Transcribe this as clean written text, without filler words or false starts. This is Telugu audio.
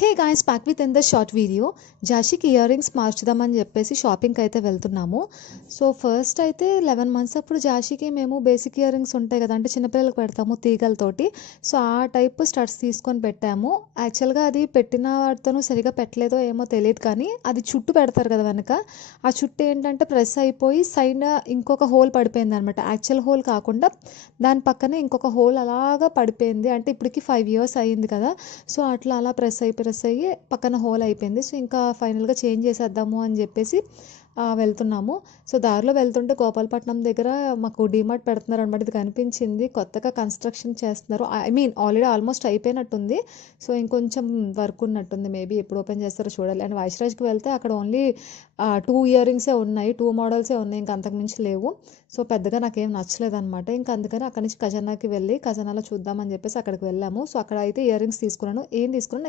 Hey guys, back with in the short video. జాషికి ఇయర్ రింగ్స్ మార్చుదామని చెప్పేసి షాపింగ్కి అయితే వెళ్తున్నాము. సో ఫస్ట్ అయితే 11 మంత్స్ అప్పుడు జాషికి మేము బేసిక్ ఇయర్ రింగ్స్ ఉంటాయి కదా, అంటే చిన్నపిల్లలకు పెడతాము తీగలతోటి. సో ఆ టైప్ స్టడ్స్ తీసుకొని పెట్టాము. యాక్చువల్గా అది పెట్టిన వాటితోనూ సరిగా పెట్టలేదో ఏమో తెలియదు, కానీ అది చుట్టు పెడతారు కదా వెనక, ఆ చుట్టు ఏంటంటే ప్రెస్ అయిపోయి సైడ్ ఇంకొక హోల్ పడిపోయింది అనమాట. యాక్చువల్ హోల్ కాకుండా దాని పక్కనే ఇంకొక హోల్ అలాగా పడిపోయింది. అంటే ఇప్పటికి 5 years అయ్యింది కదా. సో అట్లా అలా ప్రెస్ అయ్యి పక్కన హోల్ అయిపోయింది. సో ఇంకా ఫైనల్గా చేంజ్ చేసేద్దాము అని చెప్పేసి వెళ్తున్నాము. సో దారిలో వెళ్తుంటే గోపాలపట్నం దగ్గర మాకు డీమార్ట్ పెడుతున్నారు అనమాట. ఇది కనిపించింది, కొత్తగా కన్స్ట్రక్షన్ చేస్తున్నారు. ఐ మీన్ ఆల్రెడీ ఆల్మోస్ట్ అయిపోయినట్టుంది. సో ఇంకొంచెం వర్క్ ఉన్నట్టుంది, మేబీ ఎప్పుడు ఓపెన్ చేస్తారో చూడాలి. అండ్ వైస్రాజ్కి వెళ్తే అక్కడ ఓన్లీ 2 ఇయర్ రింగ్సే ఉన్నాయి, 2 మోడల్సే ఉన్నాయి, ఇంకా అంతకుమించి లేవు. సో పెద్దగా నాకేం నచ్చలేదు అనమాట. ఇంకా అందుకని అక్కడి నుంచి ఖజానాకి వెళ్ళి ఖజానాలో చూద్దామని చెప్పేసి అక్కడికి వెళ్ళాము. సో అక్కడ అయితే ఇయర్ రింగ్స్ తీసుకున్నాను. ఏం తీసుకున్నాను